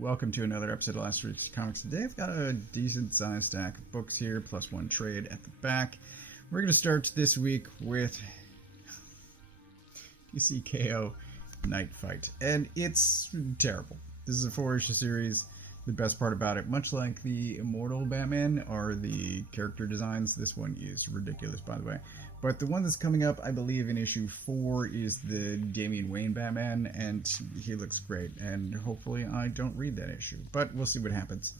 Welcome to another episode of Last Week's Comics. Today I've got a decent sized stack of books here, plus one trade at the back. We're going to start this week with DCKO Knightfight, and it's terrible. This is a 4-issue series. The best part about it, much like the Immortal Batman, are the character designs. This one is ridiculous, by the way. But the one that's coming up, I believe, in issue 4 is the Damian Wayne Batman, and he looks great. And hopefully I don't read that issue, but we'll see what happens.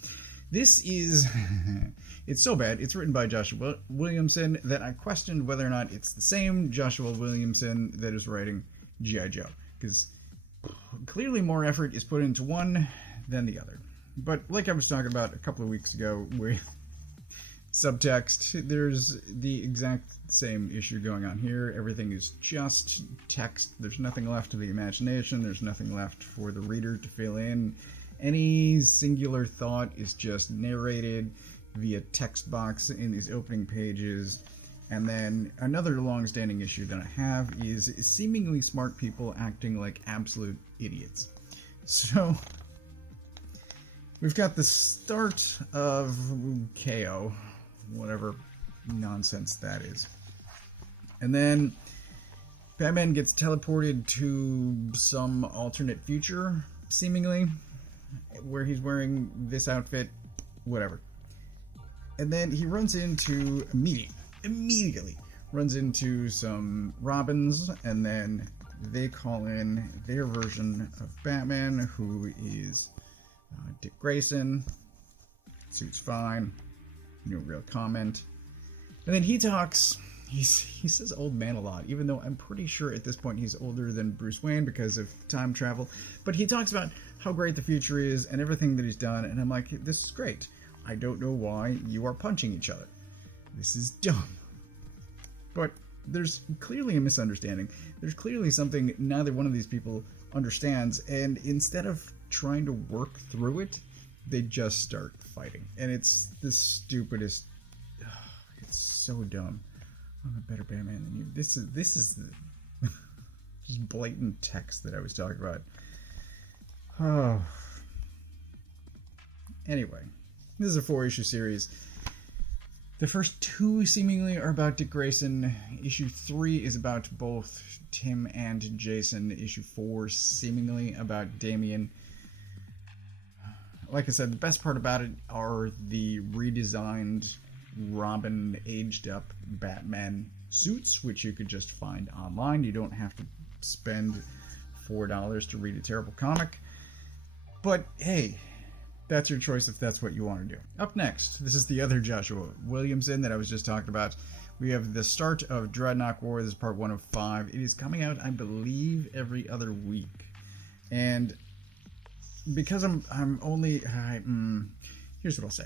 This is... it's so bad. It's written by Joshua Williamson that I questioned whether or not it's the same Joshua Williamson that is writing G.I. Joe. Because clearly more effort is put into one than the other. But like I was talking about a couple of weeks ago with subtext, there's the exact same issue going on here. Everything is just text. There's nothing left to the imagination. There's nothing left for the reader to fill in. Any singular thought is just narrated via text box in these opening pages. And then another long-standing issue that I have is seemingly smart people acting like absolute idiots. So we've got the start of KO, whatever nonsense that is. And then Batman gets teleported to some alternate future, seemingly, where he's wearing this outfit, whatever. And then he runs into, immediately runs into some Robins, and then they call in their version of Batman, who is Dick Grayson. Suit's fine, no real comment. And then he talks, he says old man a lot, even though I'm pretty sure at this point he's older than Bruce Wayne because of time travel. But he talks about how great the future is and everything that he's done, and I'm like, this is great. I don't know why you are punching each other. This is dumb. But there's clearly a misunderstanding. There's clearly something neither one of these people understands, and instead of trying to work through it, they just start fighting. And it's the stupidest. It's so dumb. I'm a better Batman than you. This is the just blatant text that I was talking about. Oh. Anyway, this is a 4-issue series. The first 2 seemingly are about Dick Grayson. Issue 3 is about both Tim and Jason. Issue 4 seemingly about Damian. Like I said, the best part about it are the redesigned Robin aged up Batman suits, which you could just find online. You don't have to spend $4 to read a terrible comic. But hey, that's your choice if that's what you want to do. Up next, this is the other Joshua Williamson that I was just talking about. We have the start of Dreadnought War. This is part 1 of 5. It is coming out, I believe, every other week. And because I'm only... here's what I'll say.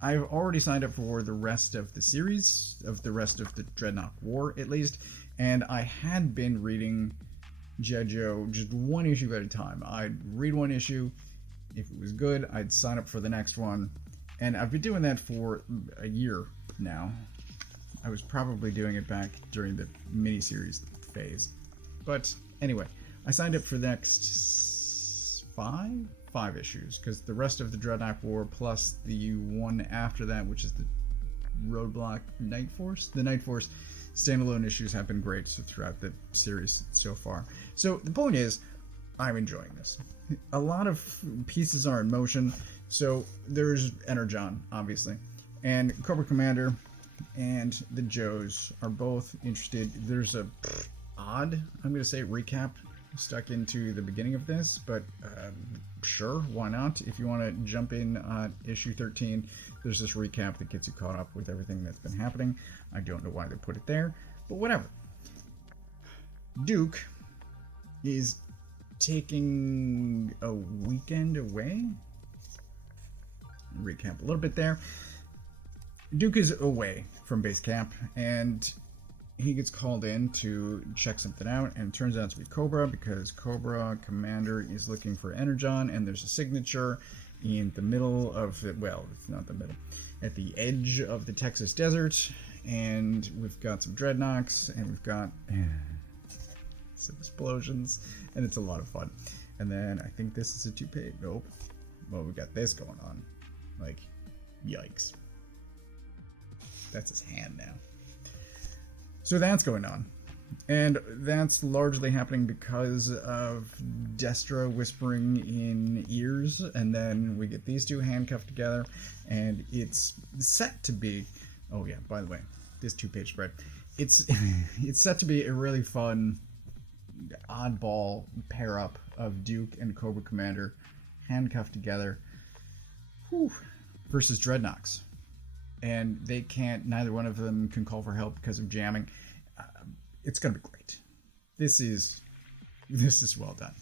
I've already signed up for the rest of the series, of the rest of the Dreadnought War, at least, and I had been reading G.I. Joe just one issue at a time. I'd read one issue. If it was good, I'd sign up for the next one. And I've been doing that for a year now. I was probably doing it back during the miniseries phase. But anyway, I signed up for the next 5 issues, because the rest of the Dreadnought War plus the one after that, which is the Roadblock Night Force. The Night Force standalone issues have been great throughout the series so far. So the point is, I'm enjoying this. A lot of pieces are in motion. So there's Energon, obviously, and Cobra Commander and the Joes are both interested. There's a odd, I'm going to say, recap stuck into the beginning of this, but sure, why not? If you want to jump in on issue 13, there's this recap that gets you caught up with everything that's been happening. I don't know why they put it there, but whatever. Duke is taking a weekend away. Recap a little bit there. Duke is away from base camp, and he gets called in to check something out, and it turns out to be Cobra, because Cobra Commander is looking for Energon, and there's a signature in the middle of the, well, it's not the middle, at the edge of the Texas desert, and we've got some dreadnoughts, and we've got some explosions, and it's a lot of fun. And then I think this is a 2-page. Nope. Well, we got this going on. Like, yikes. That's his hand now. So that's going on. And that's largely happening because of Destra whispering in ears, and then we get these two handcuffed together, and it's set to be... Oh yeah, by the way, this 2-page spread. It's set to be a really fun, oddball pair-up of Duke and Cobra Commander handcuffed together versus Dreadnoks. And they can't, neither one of them can call for help because of jamming. It's going to be great. This is well done.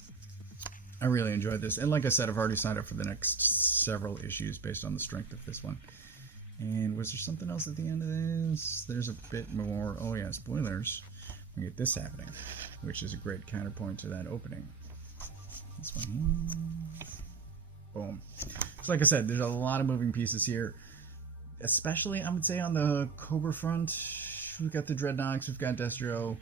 I really enjoyed this. And like I said, I've already signed up for the next several issues based on the strength of this one. And was there something else at the end of this? There's a bit more. Oh yeah, spoilers. We get this happening, which is a great counterpoint to that opening. This one here. Boom. So like I said, there's a lot of moving pieces here. Especially, I would say, on the Cobra front. We've got the Dreadnoks, we've got Destro.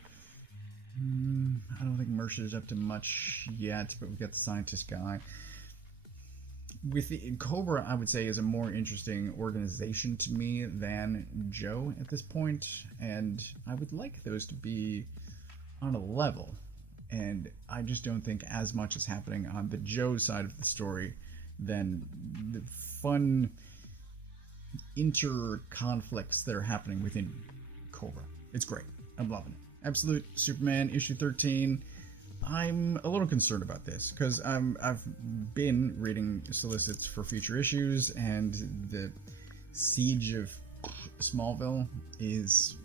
I don't think Mercer's up to much yet, but we've got the scientist guy. With the Cobra, I would say, is a more interesting organization to me than Joe at this point, and I would like those to be on a level. And I just don't think as much is happening on the Joe side of the story than the fun inter-conflicts that are happening within Cobra. It's great. I'm loving it. Absolute Superman issue 13. I'm a little concerned about this because I've been reading solicits for future issues, and the siege of Smallville is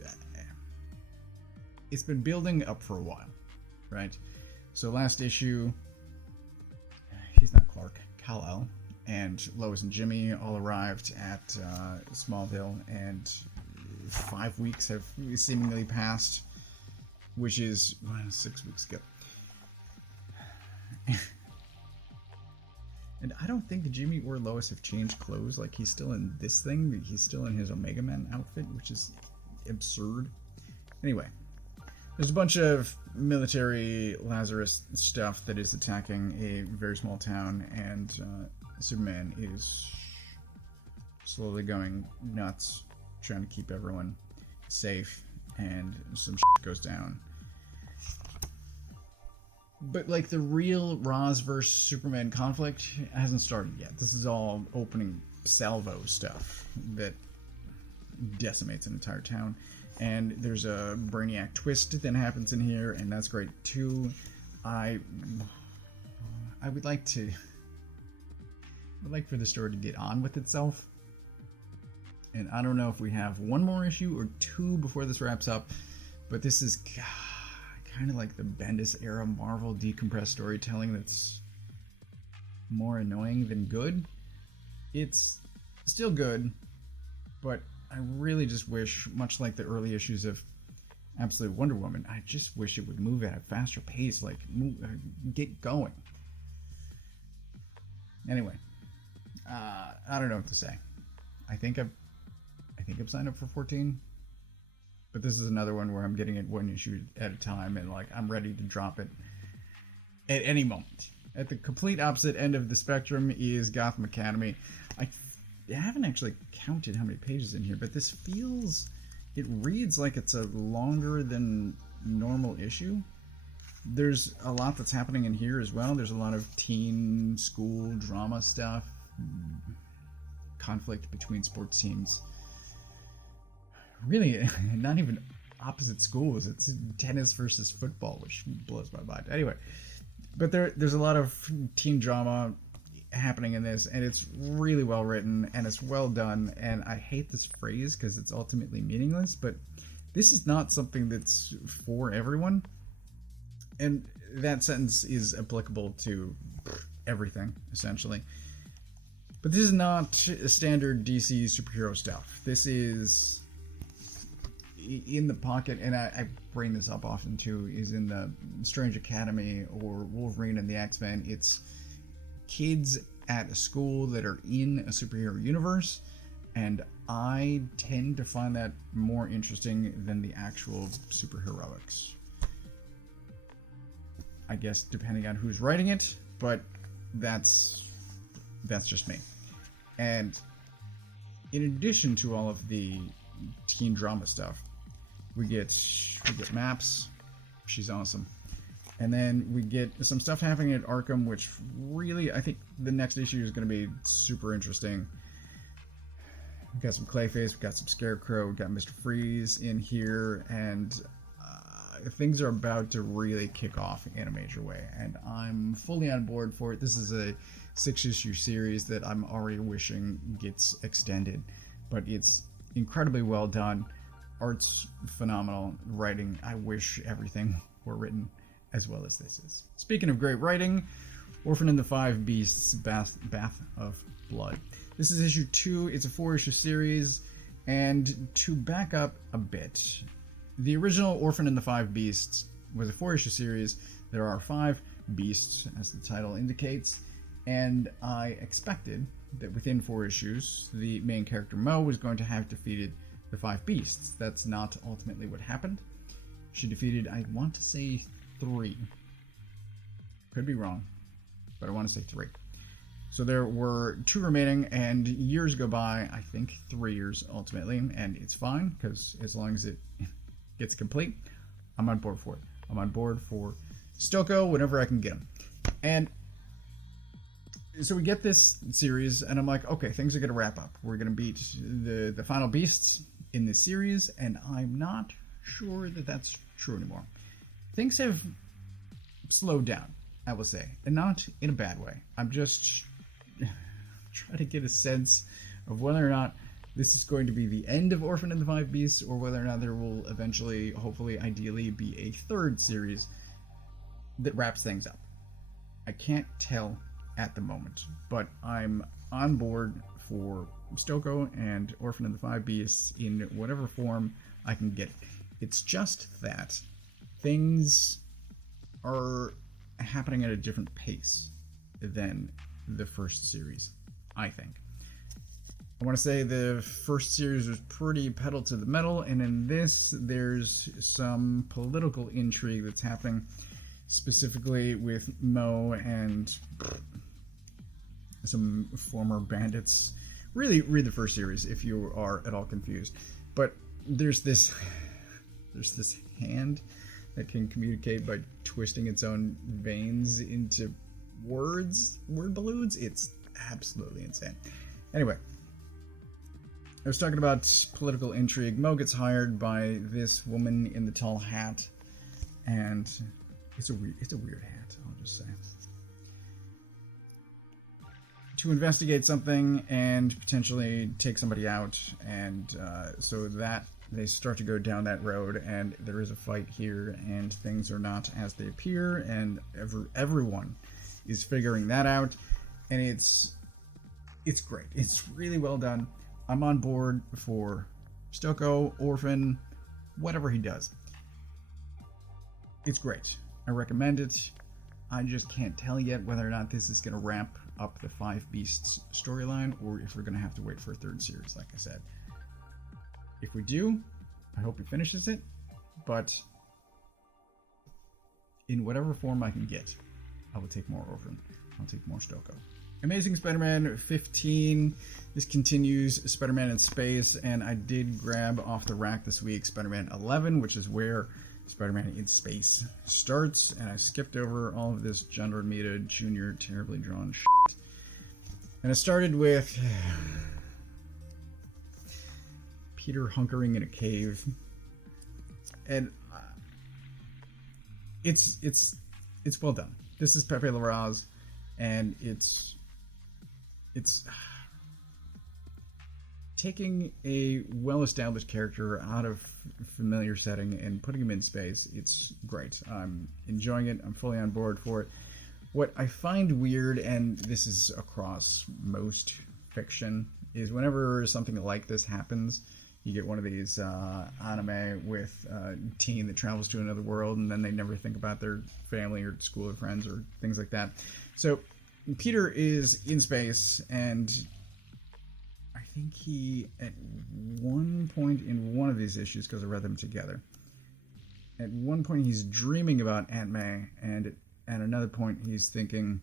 it's been building up for a while, right? So last issue, he's not Clark, Kal-El, and Lois and Jimmy all arrived at Smallville, and 5 weeks have seemingly passed, which is 6 weeks ago. And I don't think Jimmy or Lois have changed clothes. Like, he's still in this thing. He's still in his Omega Man outfit, which is absurd. Anyway, there's a bunch of military Lazarus stuff that is attacking a very small town, and Superman is slowly going nuts, trying to keep everyone safe, and some shit goes down. But, like, the real Roz versus Superman conflict hasn't started yet. This is all opening salvo stuff that decimates an entire town. And there's a Brainiac twist that happens in here, and that's great too. I would like for the story to get on with itself. And I don't know if we have one more issue or two before this wraps up, but this is kind of like the Bendis era Marvel decompressed storytelling that's more annoying than good. It's still good, but I really just wish, much like the early issues of Absolute Wonder Woman, I just wish it would move at a faster pace, like get going. Anyway, I don't know what to say. I think I've signed up for 14, but this is another one where I'm getting it one issue at a time, and like I'm ready to drop it at any moment. At the complete opposite end of the spectrum is Gotham Academy. I haven't actually counted how many pages in here, but this it reads like it's a longer than normal issue. There's a lot that's happening in here as well. There's a lot of teen school drama stuff, conflict between sports teams. Really, not even opposite schools. It's tennis versus football, which blows my mind. Anyway, but there's a lot of teen drama happening in this, and it's really well written, and it's well done. And I hate this phrase because it's ultimately meaningless, but this is not something that's for everyone. And that sentence is applicable to everything, essentially. But this is not standard DC superhero stuff. This is in the pocket, and I bring this up often too, is in the Strange Academy or Wolverine and the X-Men. It's kids at a school that are in a superhero universe, and I tend to find that more interesting than the actual superheroics. I guess depending on who's writing it, but that's just me. And in addition to all of the teen drama stuff, we get Maps. She's awesome. And then we get some stuff happening at Arkham, which really, I think the next issue is going to be super interesting. We've got some Clayface, we've got some Scarecrow, we've got Mr. Freeze in here, and things are about to really kick off in a major way. And I'm fully on board for it. This is a 6-issue series that I'm already wishing gets extended, but it's incredibly well done. Art's phenomenal. Writing, I wish everything were written as well as this is. Speaking of great writing, Orphan and the Five Beasts, Bath of Blood. This is issue 2. It's a 4-issue series, and to back up a bit, the original Orphan and the Five Beasts was a 4-issue series. There are 5 beasts, as the title indicates, and I expected that within 4 issues, the main character Mo was going to have defeated the 5 beasts. That's not ultimately what happened. She defeated, I want to say, 3. Could be wrong, but I want to say 3. So there were 2 remaining, and years go by, I think 3 years ultimately, and it's fine, because as long as it gets complete, I'm on board for it. I'm on board for Stoko whenever I can get him. And so we get this series, and I'm like, okay, things are going to wrap up. We're going to beat the final beasts in this series, and I'm not sure that that's true anymore. Things have slowed down, I will say, and not in a bad way. I'm just trying to get a sense of whether or not this is going to be the end of Orphan and the Five Beasts, or whether or not there will eventually, hopefully, ideally, be a 3rd series that wraps things up. I can't tell at the moment, but I'm on board for Stoko and Orphan and the Five Beasts in whatever form I can get. It's just that things are happening at a different pace than the first series, I think. I want to say the first series was pretty pedal to the metal, and in this there's some political intrigue that's happening, specifically with Mo and some former bandits. Really read the first series if you are at all confused. But there's this hand that can communicate by twisting its own veins into word balloons. It's absolutely insane. Anyway, I was talking about political intrigue. Mo gets hired by this woman in the tall hat, and it's a weird hat, I'll just say, to investigate something and potentially take somebody out. And so that they start to go down that road, and there is a fight here, and things are not as they appear, and everyone is figuring that out, and it's great. It's really well done. I'm on board for Stoko, Orphan, whatever he does. It's great. I recommend it. I just can't tell yet whether or not this is going to ramp up the Five Beasts storyline, or if we're going to have to wait for a 3rd series, like I said. If we do, I hope he finishes it, but in whatever form I can get, I will take more Orphan. I'll take more Stoko. Amazing Spider-Man 15. This continues Spider-Man in Space, and I did grab off the rack this week Spider-Man 11, which is where Spider-Man in Space starts, and I skipped over all of this John Romita Jr. terribly drawn shit. And it started with Peter hunkering in a cave, and it's well done. This is Pepe Larraz, and it's taking a well-established character out of familiar setting and putting him in space. It's great. I'm enjoying it. I'm fully on board for it. What I find weird, and this is across most fiction, is whenever something like this happens, you get one of these anime with a teen that travels to another world, and then they never think about their family or school or friends or things like that. So Peter is in space, and I think he, at one point in one of these issues, because I read them together, at one point he's dreaming about Aunt May, and at another point he's thinking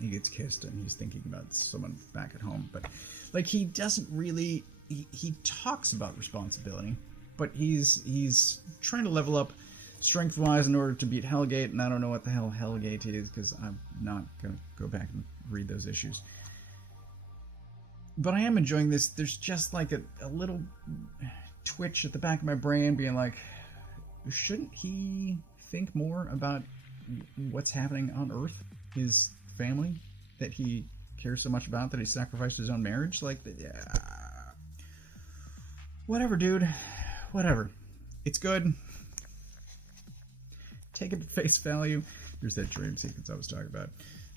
he gets kissed and he's thinking about someone back at home. But like, he doesn't really, he talks about responsibility, but he's trying to level up strength wise in order to beat Hellgate, and I don't know what the hell Hellgate is because I'm not gonna go back and read those issues. But I am enjoying this. There's just like a little twitch at the back of my brain being like, shouldn't he think more about what's happening on Earth? His family that he cares so much about that he sacrificed his own marriage? Like, whatever, dude. Whatever. It's good. Take it at face value. There's that dream sequence I was talking about.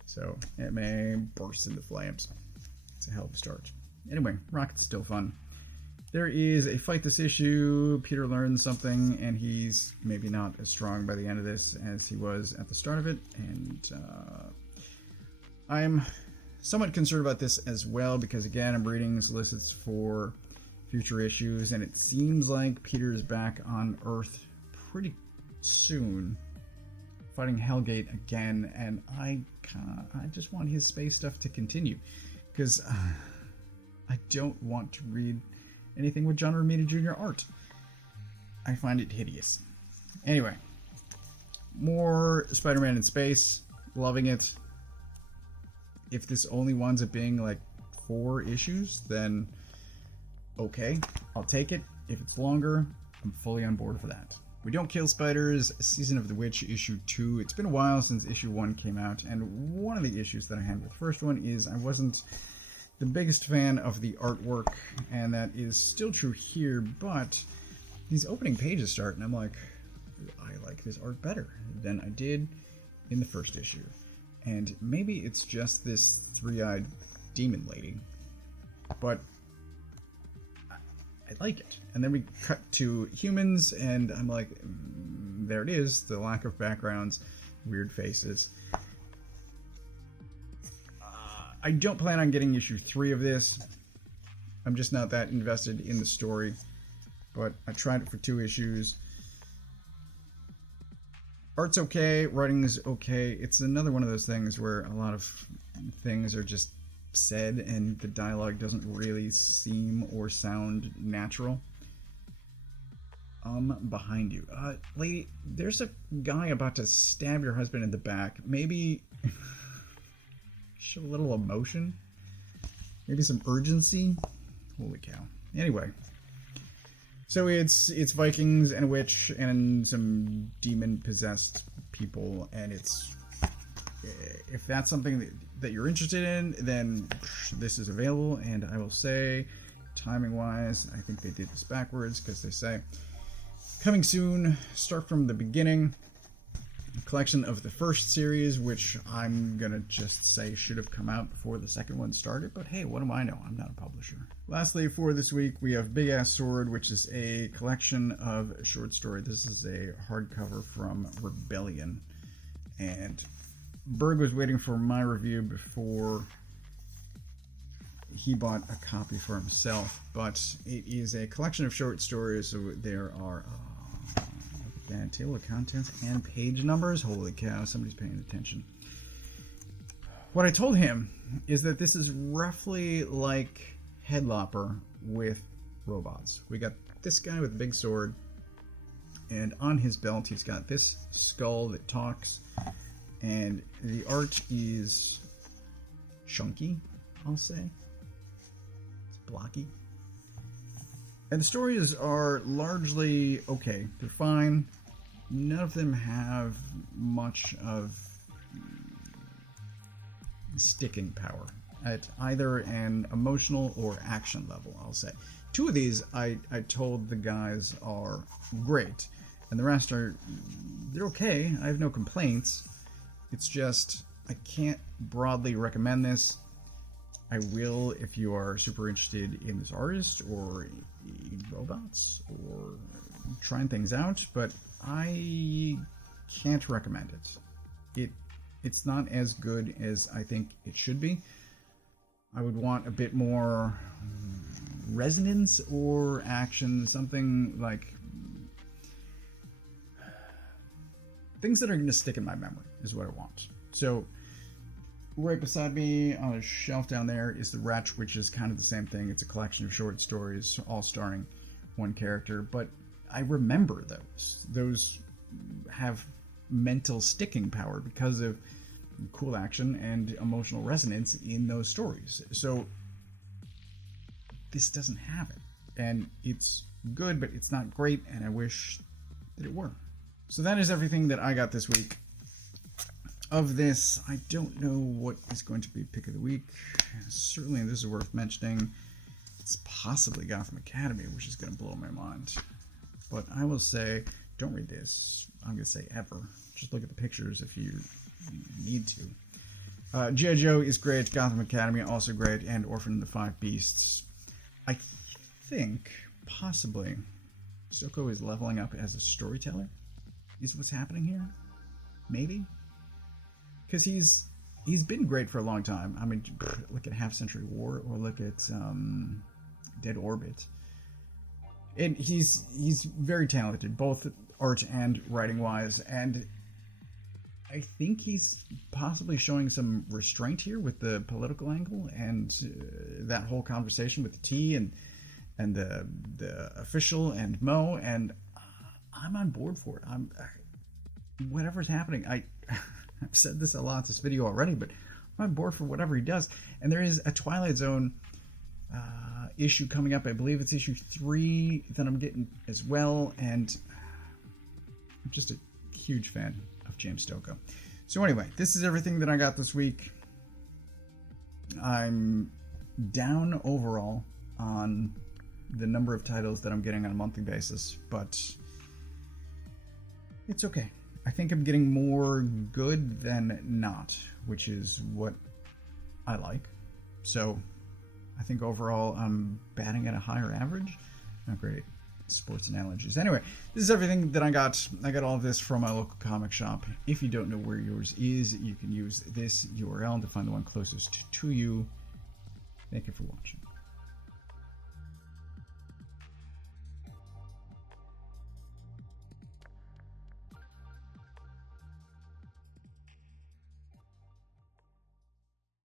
So, it may burst into flames. It's a hell of a start. Anyway, Rocket's still fun. There is a fight this issue. Peter learns something, and he's maybe not as strong by the end of this as he was at the start of it. And I'm somewhat concerned about this as well, because again, I'm reading solicits for future issues, and it seems like Peter's back on Earth pretty soon, fighting Hellgate again, and I just want his space stuff to continue, because I don't want to read anything with John Romita Jr. art. I find it hideous. Anyway, more Spider-Man in space. Loving it. If this only winds up being like 4 issues, then okay, I'll take it. If it's longer, I'm fully on board for that. We Don't Kill Spiders, Season of the Witch, issue 2. It's been a while since issue 1 came out, and one of the issues that I had with the first one is I wasn't the biggest fan of the artwork, and that is still true here, but these opening pages start, and I'm like, I like this art better than I did in the first issue. And maybe it's just this 3-eyed demon lady, but I like it. And then we cut to humans, and I'm like, there it is, the lack of backgrounds, weird faces. I don't plan on getting issue 3 of this. I'm just not that invested in the story. But I tried it for 2 issues. Art's okay, writing is okay. It's another one of those things where a lot of things are just said and the dialogue doesn't really seem or sound natural. Behind you. Lady, there's a guy about to stab your husband in the back. Maybe show a little emotion, maybe some urgency. Holy cow. Anyway, so it's Vikings and a witch and some demon possessed people, and it's, if that's something that you're interested in, then this is available. And I will say, timing wise, I think they did this backwards, because they say coming soon, start from the beginning. Collection of the first series, which I'm gonna just say should have come out before the second one started, but hey, what do I know? I'm not a publisher. Lastly, for this week, we have Big Ass Sword, which is a collection of short story. This is a hardcover from Rebellion, and Berg was waiting for my review before he bought a copy for himself, but it is a collection of short stories, so there are and table of contents and page numbers. Holy cow, somebody's paying attention. What I told him is that this is roughly like Headlopper with robots. We got this guy with a big sword, and on his belt he's got this skull that talks, and the art is chunky, I'll say. It's blocky. And the stories are largely okay. They're fine. None of them have much of sticking power at either an emotional or action level, I'll say. 2 of these I told the guys are great, and the rest are, they're okay. I have no complaints. It's just, I can't broadly recommend this. I will if you are super interested in this artist or in robots or trying things out, but I can't recommend it. It's not as good as I think it should be. I would want a bit more resonance or action, something like things that are going to stick in my memory is what I want. So right beside me on a shelf down there is The Wretch, which is kind of the same thing. It's a collection of short stories, all starring one character. But I remember those. Those have mental sticking power because of cool action and emotional resonance in those stories. So this doesn't have it. And it's good, but it's not great, and I wish that it were. So that is everything that I got this week. Of this, I don't know what is going to be pick of the week. Certainly this is worth mentioning. It's possibly Gotham Academy, which is going to blow my mind. But I will say, don't read this. I'm going to say ever. Just look at the pictures if you need to. G.I. Joe is great. Gotham Academy also great. And Orphan and the Five Beasts. I think, possibly, Stokoe is leveling up as a storyteller. Is what's happening here? Maybe? Because he's been great for a long time. I mean, look at Half Century War, or look at Dead Orbit. And he's very talented, both art and writing-wise. And I think he's possibly showing some restraint here with the political angle and that whole conversation with the T and the official and Mo. And I'm on board for it. Whatever's happening, I've said this a lot in this video already, but I'm on board for whatever he does. And there is a Twilight Zone issue coming up. I believe it's issue 3 that I'm getting as well. And I'm just a huge fan of James Stokoe. So anyway, this is everything that I got this week. I'm down overall on the number of titles that I'm getting on a monthly basis, but it's okay. I think I'm getting more good than not, which is what I like. So I think overall I'm batting at a higher average. Not great sports analogies. Anyway, this is everything that I got. I got all of this from my local comic shop. If you don't know where yours is, you can use this URL to find the one closest to you. Thank you for watching.